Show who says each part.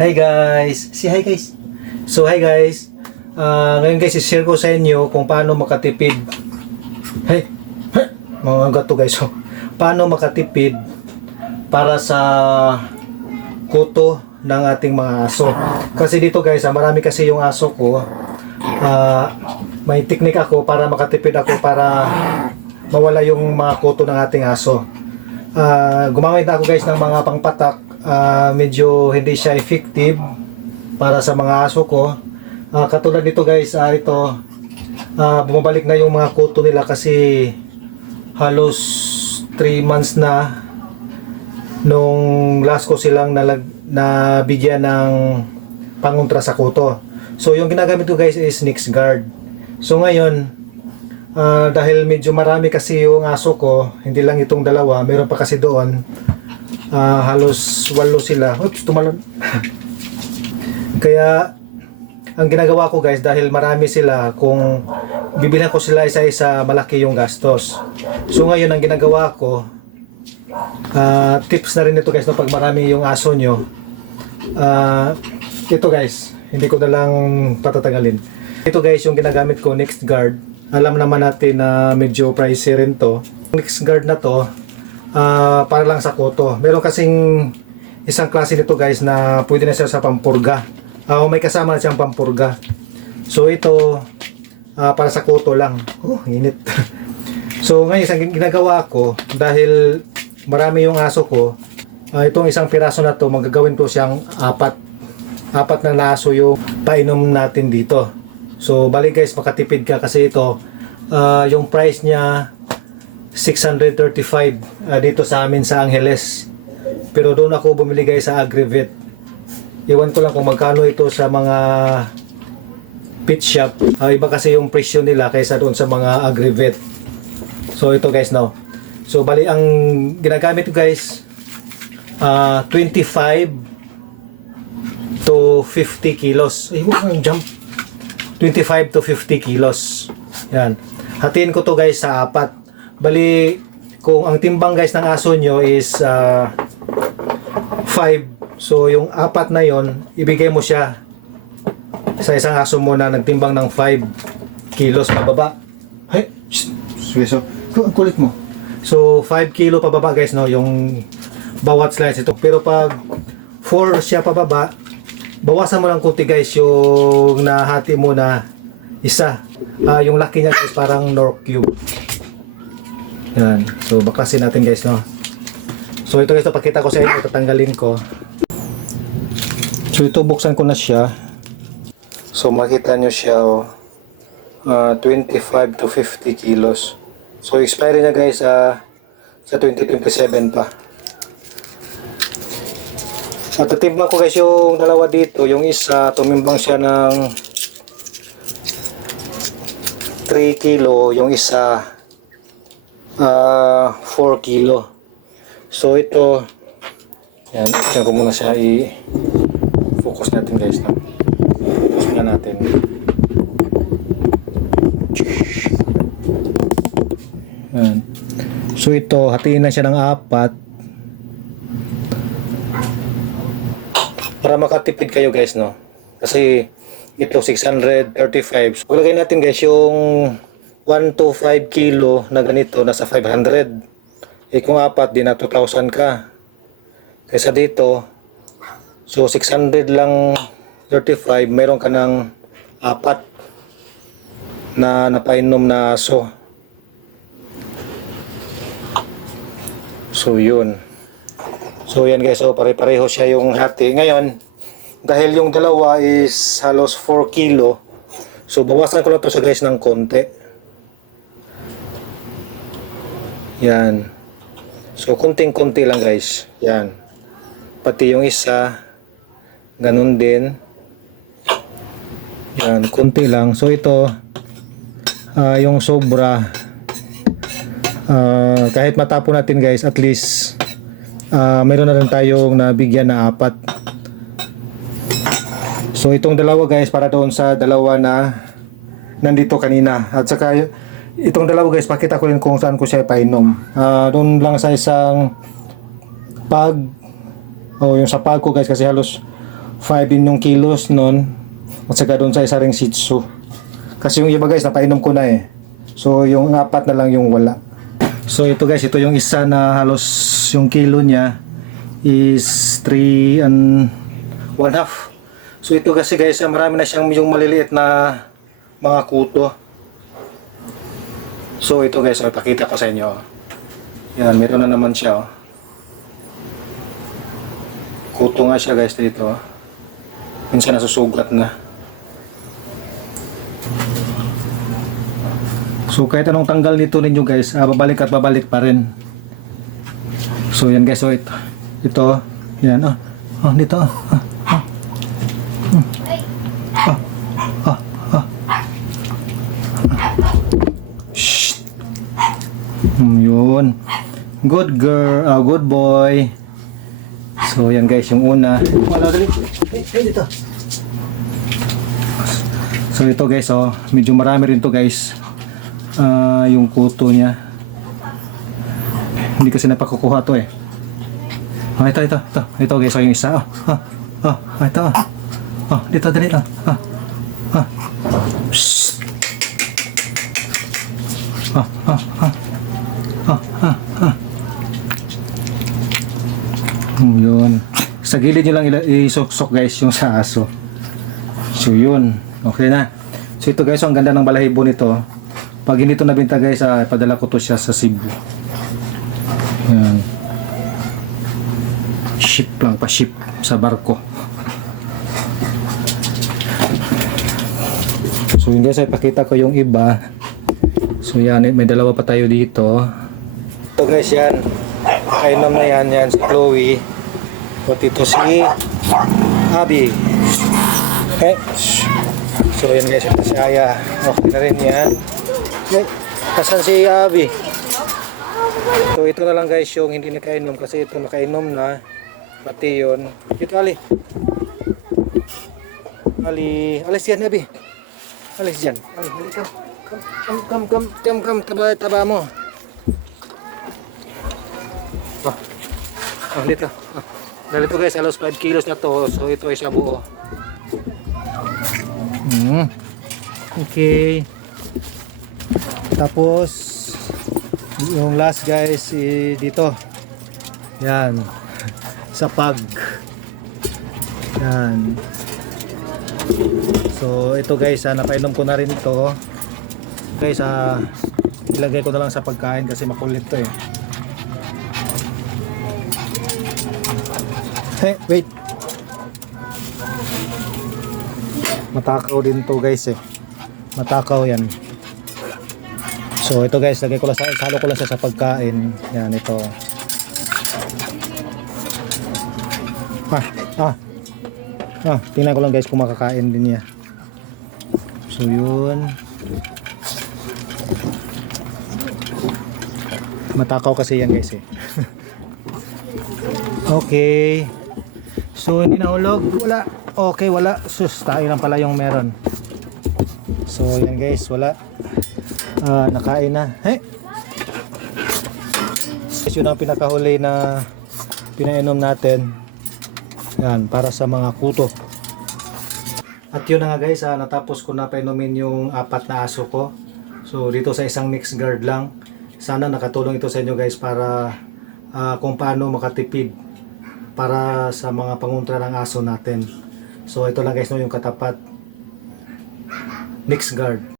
Speaker 1: Hi guys! Si hi guys! So hi guys! Ah, ngayon guys, share ko sa inyo kung paano makatipid. Hey! Hey! Mga gato guys. So, paano makatipid para sa kuto ng ating mga aso. Kasi dito guys, ah, marami kasi yung aso ko. Ah, may teknik ako para makatipid ako para mawala yung mga kuto ng ating aso. Ah, gumamit ako guys ng mga pangpatak. Ah, medyo hindi siya effective para sa mga aso ko. Ah, katulad nito guys, ah, ito ah, bumabalik na yung mga kuto nila kasi halos 3 months na nung last ko silang nalag, nabigyan ng pangontra sa kuto. So yung ginagamit ko guys is Nix Guard. So ngayon, ah, dahil medyo marami kasi yung aso ko, hindi lang itong dalawa, meron pa kasi doon, ah, halos walo sila. Oops, tumalon. Kaya ang ginagawa ko guys dahil marami sila kung bibilhan ko sila isa-isa malaki yung gastos. So ngayon ang ginagawa ko ah, tips na rin ito guys no, pag marami yung aso nyo. Ah, ito guys, hindi ko na lang patatagalin. Ito guys yung ginagamit ko Next Guard. Alam naman natin na medyo pricey rin to. Next Guard na to ah, para lang sa koto. Meron kasing isang klase nito guys na pwede na siya sa pampurga. Ah, may kasama na siyang pampurga. So ito ah, para sa koto lang. Oh, init. so ngayon isang ginagawa ko dahil marami yung aso ko, ah, itong isang piraso na to magagawin ko siyang apat. Apat na naso yung painom natin dito. So balik guys makatipid ka kasi ito ah, yung price niya 635 ah, dito sa amin sa Angeles. Pero doon ako bumili guys sa Agrivet. Iwan ko lang kung magkano ito sa mga pet shop. Ah, iba kasi yung presyo nila kaysa doon sa mga Agrivet. So ito guys no. So bali ang ginagamit ko guys ah 25 to 50 kilos. Ay, huwag kang jump. 25 to 50 kilos. Yan. Hatiin ko to guys sa apat. Bali, kung ang timbang guys ng aso nyo is ah, 5. So, yung apat na yon ibigay mo siya sa isang aso mo na nagtimbang ng 5 kilos pababa. Hey, shh, Sweso. Ang kulit mo. So, 5 kilo pababa guys, no? Yung bawat slice ito. Pero pag 4 siya pababa, bawasan mo lang konti guys yung nahati mo na isa. Ah, yung laki niya guys parang Nor Cube. Yan. So, baklasin natin guys, no? So, ito guys, ito, pakita ko sa inyo, tatanggalin ko. So, ito, buksan ko na siya. So, makita nyo siya, oh. Ah, 25 to 50 kilos. So, expiry na guys, ah, sa 2027 pa. At natimbang ko guys yung dalawa dito, yung isa tumimbang siya ng 3 kilo, yung isa ah 4 kilo. So ito, yan, yan ko muna siya i-focus natin guys. No? Focus na natin. Yan. So ito, hatiin na siya ng apat. para makatipid kayo guys no kasi ito 635 so lagay natin guys yung 1 to 5 kilo na ganito nasa 500 eh kung apat di na 2,000 ka kaysa dito so 600 lang 35 meron ka ng apat na napainom na aso so yun So yan guys, so pare-pareho siya yung hati. Ngayon, dahil yung dalawa is halos 4 kilo, so bawasan ko lang to sa guys ng konti. Yan. So kunting-kunti lang guys. Yan. Pati yung isa, ganun din. Yan, kunti lang. So ito, ah, yung sobra, ah, kahit matapon natin guys, at least Ah, mayroon na rin tayong nabigyan na apat. So itong dalawa guys para doon sa dalawa na nandito kanina. At saka itong dalawa guys pakita ko rin kung saan ko siya ipainom. Ah, doon lang sa isang pag O yung sa pag ko guys kasi halos 5 din yung kilos nun. At saka doon sa isa ring shih tzu. Kasi yung iba guys napainom ko na eh. So yung apat na lang yung wala. So ito guys, ito yung isa na halos yung kilo niya is 3 and 1 half. So ito kasi guys, marami na siyang yung maliliit na mga kuto. So ito guys, may pakita ko sa inyo. Yan, meron na naman siya. Oh. Kuto nga siya guys dito. oh. Minsan nasusugat na. So kahit anong tanggal nito ninyo guys, ah, babalik at babalik pa rin. So yan guys, so ito. Ito, yan oh. Oh, dito. Oh, oh. Hmm. Oh, oh, oh. Shh. Hmm, yun. Good girl, ah, good boy. So yan guys, yung una. So ito guys, oh, medyo marami rin to guys. Ah, yung kuto niya. Hindi kasi napakukuha to eh. Oh, ito, ito, ito. Ito guys, oh, yung isa. Oh, oh, oh, ito. Oh, oh dito, dali. Oh, oh, oh. Oh. Oh, oh, oh. Hmm, yun. Sa gilid nyo lang isok-sok guys yung sa aso. So yun. Okay na. So ito guys, oh, ang ganda ng balahibo nito. Pag hindi ito nabenta guys, ah, padala ko to siya sa Cebu. Yan. Ship lang pa, ship sa barko. So yun guys, ay pakita ko yung iba. So yan, may dalawa pa tayo dito. Ito guys yan. Kainom na yan, yan si Chloe. At ito si Abby. Okay. So yan guys, ito si Aya. Okay na rin yan. Okay. Kasan si Abby? So ito na lang guys yung hindi nakainom kasi ito nakainom na. Pati yun. Ito Ali. Ali. Alis yan Abby. Alis dyan. Ali, Ali, come. Come, come, come, come, come, taba, taba mo. Oh, oh dito. Oh. Dahil ito guys, alos 5 kilos na to. So ito ay siya buo. Hmm. Okay. Tapos, yung last guys, eh, dito. Yan. Sa pag. Yan. So, ito guys, ah, napainom ko na rin ito. Guys, ah, ilagay ko na lang sa pagkain kasi makulit to eh. Hey, wait. Matakaw din to guys eh. Matakaw yan. So ito guys, lagay ko lang sa salo ko lang siya sa pagkain. Yan ito. Ah, ah. Ah, tingnan ko lang guys kung makakain din niya. So yun. Matakaw kasi yan guys eh. okay. So hindi nahulog, wala. Okay, wala. Sus, tayo lang pala yung meron. So yan guys, wala. Ah, nakain na. Hey. Guys, yun ang pinakahuli na pinainom natin. Yan, para sa mga kuto. At yun na nga guys, ah, natapos ko na painumin yung apat na aso ko. So dito sa isang mixed guard lang. Sana nakatulong ito sa inyo guys para ah, kung paano makatipid para sa mga panguntra ng aso natin. So ito lang guys no yung katapat mixed guard.